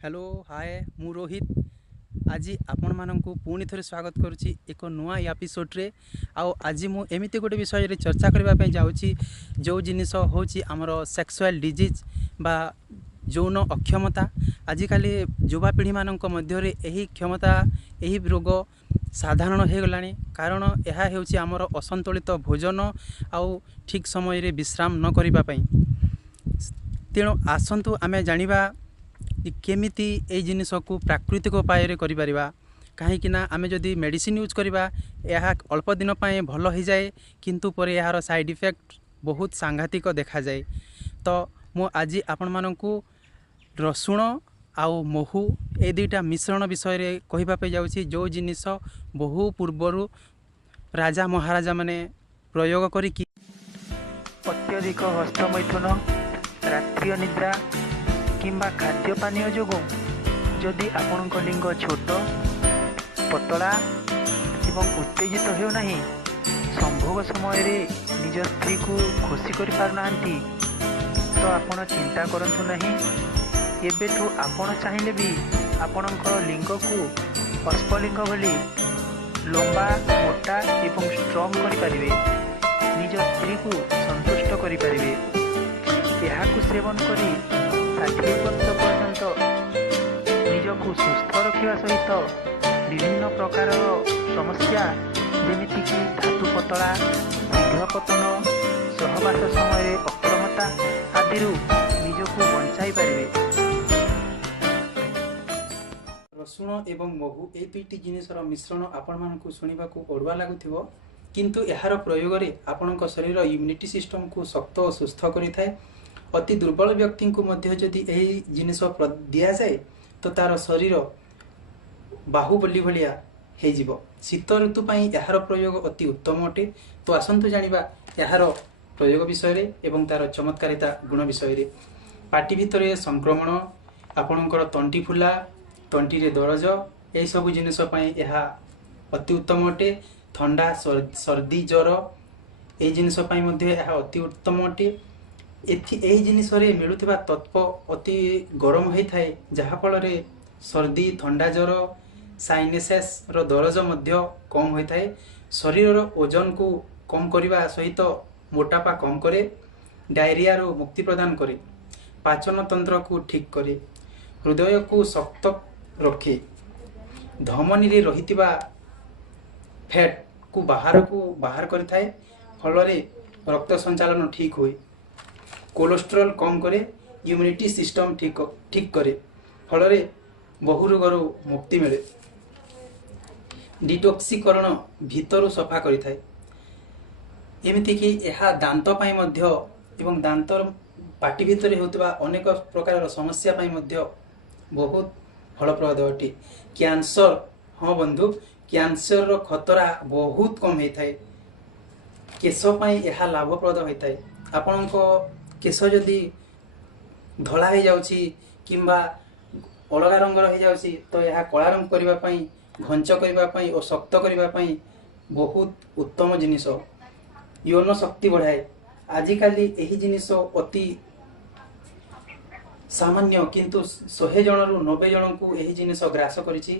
Hello hi मु रोहित आज आपण मानक पुणी थे स्वागत करुच्ची एक नुआ एपिसोड्रे आज मु एमती गोटे विषय रे चर्चा करने जाऊँगी जो जिनिस हूँ आमर सेक्सुअल डिजीज बा यौन अक्षमता आजिकल युवापीढ़ी मान मध्य यही क्षमता यही रोग साधारण हो गला कारण यह हूँ आमर असंतुलित भोजन आउ ठीक समय रे विश्राम न करने तेणु आसतु आमे जानिबा केमिति ए जिनिस को प्राकृतिक उपाय करिपरिबा कहीं आमे जदि मेडिसिन यूज करबा यह अल्प दिन पाए भल हो जाए किंतु पर यार साइड इफेक्ट बहुत सांघातिक देखा जाए। तो मु आज आपण मानकु रसुण आउ महु ए दुईटा मिश्रण विषय रे कहिबा पे जाउछि जो जिनिस बहु पूर्वरु राजा महाराजा माने प्रयोग करिकि अत्यधिक हस्तमैथुन रात्रि निद्रा किंबा खाद्य पानीय जोगु जदि आपणक लिंग छोट पतला एवं उत्तेजित हो नहीं संभोग समय रे निज स्त्री को खुशी कर पारना तो आपण चिंता करंतु नहीं एबेठु आपण चाहिले भी आपणक लिंग को अस्पलिंग भली लंबा मोटा एवं स्ट्रॉंग करि परिबे निज स्त्री को संतुष्ट करि परिबे यहाकु सेवन करी 60 वर्ष पर्यंत निजକୁ ସୁସ୍ଥ ରଖିବା ସହିତ ବିଭିନ୍ନ ପ୍ରକାରର ସମସ୍ୟା ଯେମିତିକି ଧାତୁ ପତଳା ଶୀଘ୍ର ପତନ ସହବାସ ସମୟରେ ଅକ୍ଷମତା ଆଦିରୁ ନିଜକୁ ବଞ୍ଚାଇ ପାରିବେ। रसुण एवं महु ए दुईटी जिनिसर मिश्रण आपण मानकु सुनिबाकु अड़ुआ लागुथिबो किंतु यार प्रयोग रे आपणक शरीर इम्यूनिटी सिस्टम को शक्त और सुस्थ करिथाय। अति दुर्बल व्यक्ति को मध्य जदि यही जिनिस दि जाए तो तार शरीर बाहुबली भलिया हो जीव। शीत ऋतु यार प्रयोग अति उत्तम अटे। तो आसतु जानिबा यार प्रयोग विषय एवं तार चमत्कारिता गुण विषय। पाटी भितर संक्रमण आपणकर तंटी फुला तंटी रे दरज यही सब जिनिस यह अति उत्तम अटे। ठंडा सर्दी ज्वर ये जिनिस यह अति उत्तम अटे। यही जिनिस मिलुवा तत्व अति गरम होता है जहाँफल सर्दी ठंडा ज्वर साइनेसेस रो दरज मध्य कम होता है। शरीर ओजन को कम करने सहित मोटापा कम करे डायरिया रो मुक्ति प्रदान करे पाचन तंत्र को ठीक करे हृदय को शक्त रखे धमनी रे रहितिबा फैट को बाहर करता है फल रक्त संचालन ठीक हुए कोलेस्ट्रॉल कम करे इम्यूनिटी सिस्टम ठीक करे फल बहु रोगरू मुक्ति मिले डिटॉक्सीकरण भीतर सफा करिथाय। एमिति कि यह दांत पाई मध्य एवं दांत पाटी भितर होतबा अनेक प्रकार समस्या पाई मध्य बहुत फलप्रद अटे। कैंसर हाँ बंधु कैंसर रो खतरा बहुत कम होता है। केश पाई यह लाभप्रद होता है। आपणको केश जदि धला हो जाउछि किंबा अलगा रंगर हो जाउछि तो यह कला रंग करबा पई घंच करबा पई और शक्त करबा पई बहुत उत्तम जिनिस यौन शक्ति बढ़ाए। आजिकल यही जिनिस अति सामान्य किंतु 100 जनरू 90 जन को यही जिनिस ग्रास करिछि।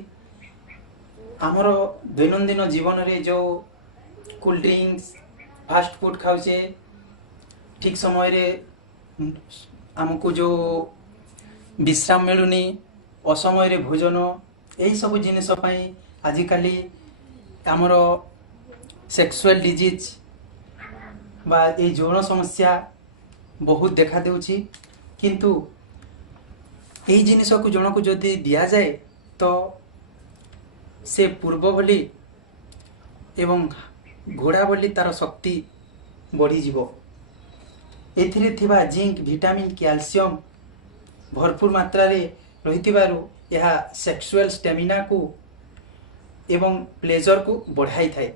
आमर दैनंदिन जीवन रे जो कोल्ड ड्रिंक्स फास्ट फूड खाउछे ठीक समय रे आमको जो विश्राम मिलुनी असमय रे भोजन यही सब जिनिस आजिकल आमर सेक्सुअल डिजीज बा ये यौन समस्या बहुत देखा देउछि। किंतु यही जिनिस को जन को जदि दिया जाए तो से पूर्व भली एवं घोड़ा भली तार शक्ति बढ़ी जीवो। एथिरे थिबा जिंक विटामिन कैल्शियम भरपूर मात्रा रे रहितिबारु यह सेक्सुअल स्टेमिना को एवं प्लेजर को बढ़ाई थाए।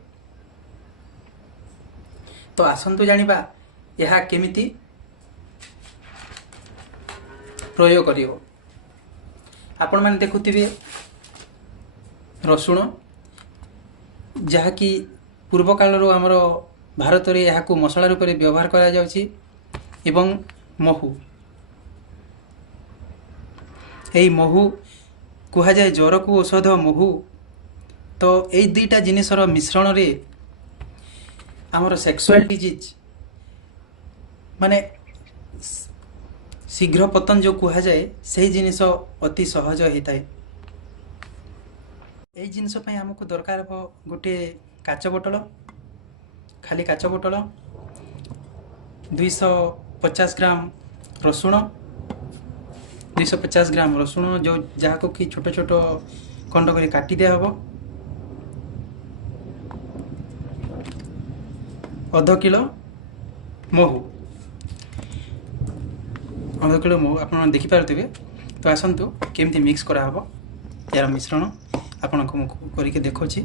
तो आसंतु जानिबा यह केमिति प्रयोग करियो। आपण माने देखुथिबे रसुण जहाँकि पूर्व कालर आमर भारत रे यह मसला रूप में व्यवहार करा जाउछि एवं महु এই ମହୁ କୁହାଯାଏ ଜ୍ୱରକୁ ଔଷଧ ମହୁ। ତ ଏଇ ଦୁଇଟା ଜିନିଷର ମିଶ୍ରଣରେ ଆମର ସେକ୍ସୁଆଲ ଡିଜିଜ୍ ମାନେ ଶୀଘ୍ର ପତନ ଯେଉଁ କୁହାଯାଏ ସେହି ଜିନିଷ ଅତି ସହଜ ହୋଇଥାଏ। ଏଇ ଜିନିଷ ପାଇଁ ଆମକୁ ଦରକାର ହେବ ଗୋଟିଏ କାଚ ବୋତଲ, ଖାଲି କାଚ ବୋତଲ, 250 ଗ୍ରାମ ରସୁଣ, 250 ଗ୍ରାମ ରସୁଣ ଯେଉଁ ଯାହାକୁ କି ଛୋଟ ଛୋଟ ଖଣ୍ଡ କରି କାଟି ଦିଆହେବ, ଅଧ କିଲୋ ମହୁ, ଅଧ କିଲୋ ମହୁ ଆପଣ ଦେଖିପାରୁଥିବେ। ତ ଆସନ୍ତୁ କେମିତି ମିକ୍ସ କରାହେବ ଏହାର ମିଶ୍ରଣ ଆପଣଙ୍କୁ ମୁଁ କରିକି ଦେଖାଉଛି।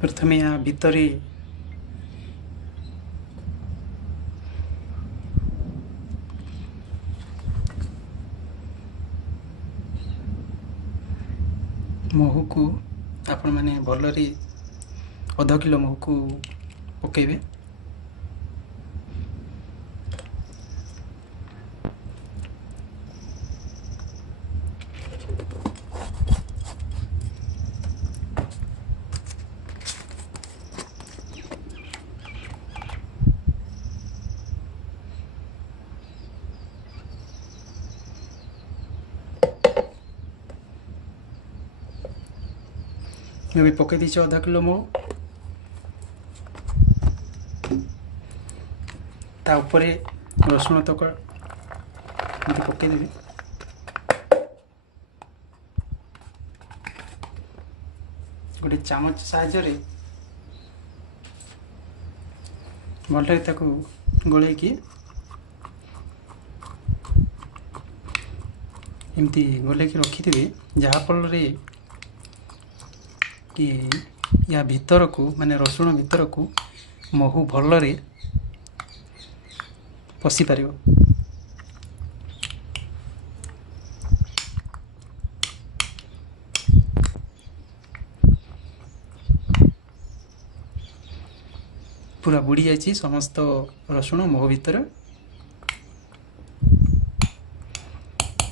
ପ୍ରଥମେ ଏହା ଭିତରେ ମହୁକୁ ଆପଣମାନେ ଭଲରେ ଅଧ କିଲୋ ମହୁକୁ ପକାଇବେ। ମୁଁ ବି ପକାଇ ଦେଇଛି ଅଧ କିଲୋ ମହୁ। ତା ଉପରେ ରସୁଣ ତକ ଏମିତି ପକାଇଦେବି। ଗୋଟେ ଚାମଚ ସାହାଯ୍ୟରେ ଭଲରେ ତାକୁ ଗୋଳେଇକି ଏମିତି ଗୋଳେଇକି ରଖିଥିବେ, ଯାହାଫଳରେ କି ୟା ଭିତରକୁ ମାନେ ରସୁଣ ଭିତରକୁ ମହୁ ଭଲରେ ପଶିପାରିବ। ପୁରା ବୁଡ଼ି ଯାଇଛି ସମସ୍ତ ରସୁଣ ମହୁ ଭିତରେ।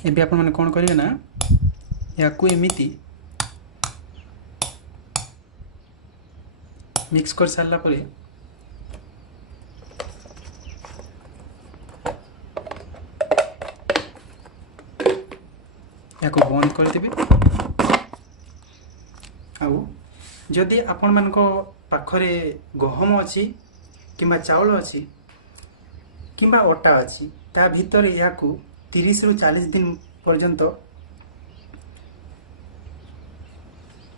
ଏବେ ଆପଣମାନେ କ'ଣ କରିବେ ନା ୟାକୁ ଏମିତି ମିକ୍ସ କରି ସାରିଲା ପରେ ୟାକୁ ବନ୍ଦ କରିଦେବେ। ଆଉ ଯଦି ଆପଣମାନଙ୍କ ପାଖରେ ଗହମ ଅଛି କିମ୍ବା ଚାଉଳ ଅଛି କିମ୍ବା ଅଟା ଅଛି, ତା ଭିତରେ ଏହାକୁ 30ରୁ 40 ଦିନ ପର୍ଯ୍ୟନ୍ତ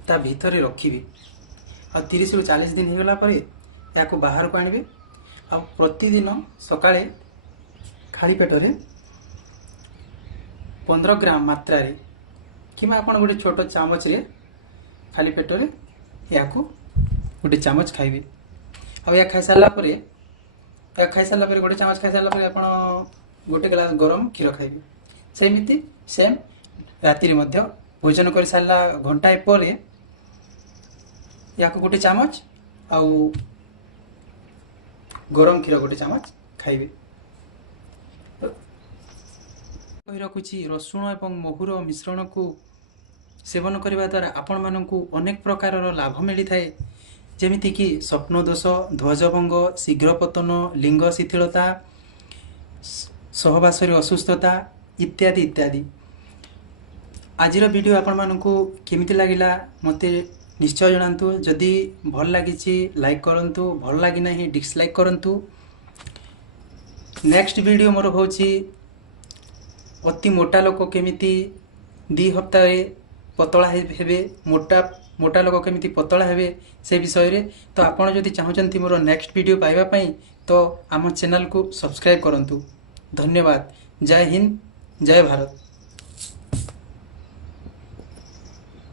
ତା ଭିତରେ ରଖିବେ। ଆଉ 30ରୁ 40 ଦିନ ହେଇଗଲା ପରେ ଏହାକୁ ବାହାରକୁ ଆଣିବେ। ଆଉ ପ୍ରତିଦିନ ସକାଳେ ଖାଲି ପେଟରେ 15 ଗ୍ରାମ ମାତ୍ରାରେ କିମ୍ବା ଆପଣ ଗୋଟେ ଛୋଟ ଚାମଚରେ ଖାଲି ପେଟରେ ଏହାକୁ ଗୋଟେ ଚାମଚ ଖାଇବେ। ଆଉ ଏହା ଖାଇସାରିଲା ପରେ ଗୋଟେ ଚାମଚ ଖାଇସାରିଲା ପରେ ଆପଣ ଗୋଟେ ଗ୍ଲାସ ଗରମ କ୍ଷୀର ଖାଇବେ। ସେମିତି ସେମ୍ ରାତିରେ ମଧ୍ୟ ଭୋଜନ କରିସାରିଲା ଘଣ୍ଟାଏ ପରେ ୟାକୁ ଗୋଟେ ଚାମଚ ଆଉ ଗରମ କ୍ଷୀର ଗୋଟେ ଚାମଚ ଖାଇବେ। କହି ରଖୁଛି, ରସୁଣ ଏବଂ ମହୁର ମିଶ୍ରଣକୁ ସେବନ କରିବା ଦ୍ୱାରା ଆପଣମାନଙ୍କୁ ଅନେକ ପ୍ରକାରର ଲାଭ ମିଳିଥାଏ, ଯେମିତିକି ସ୍ୱପ୍ନ ଦୋଷ, ଧ୍ୱଜଭଙ୍ଗ, ଶୀଘ୍ର ପତନ, ଲିଙ୍ଗ ଶିଥିଳତା, ସହବାସରେ ଅସୁସ୍ଥତା ଇତ୍ୟାଦି ଇତ୍ୟାଦି। ଆଜିର ଭିଡ଼ିଓ ଆପଣମାନଙ୍କୁ କେମିତି ଲାଗିଲା ମୋତେ ନିଶ୍ଚୟ ଜଣାନ୍ତୁ। ଯଦି ଭଲ ଲାଗିଛି ଲାଇକ୍ କରନ୍ତୁ, ଭଲ ଲାଗିନାହିଁ ଡିସଲାଇକ୍ କରନ୍ତୁ। ନେକ୍ସଟ ଭିଡ଼ିଓ ମୋର ହେଉଛି ଅତି ମୋଟା ଲୋକ କେମିତି 2 ହପ୍ତାହରେ ପତଳା ହେବେ, ମୋଟା ଲୋକ କେମିତି ପତଳା ହେବେ ସେ ବିଷୟରେ। ତ ଆପଣ ଯଦି ଚାହୁଁଛନ୍ତି ମୋର ନେକ୍ସଟ ଭିଡ଼ିଓ ପାଇବା ପାଇଁ ତ ଆମ ଚ୍ୟାନେଲକୁ ସବସ୍କ୍ରାଇବ୍ କରନ୍ତୁ। ଧନ୍ୟବାଦ। ଜୟ ହିନ୍ଦ, ଜୟ ଭାରତ।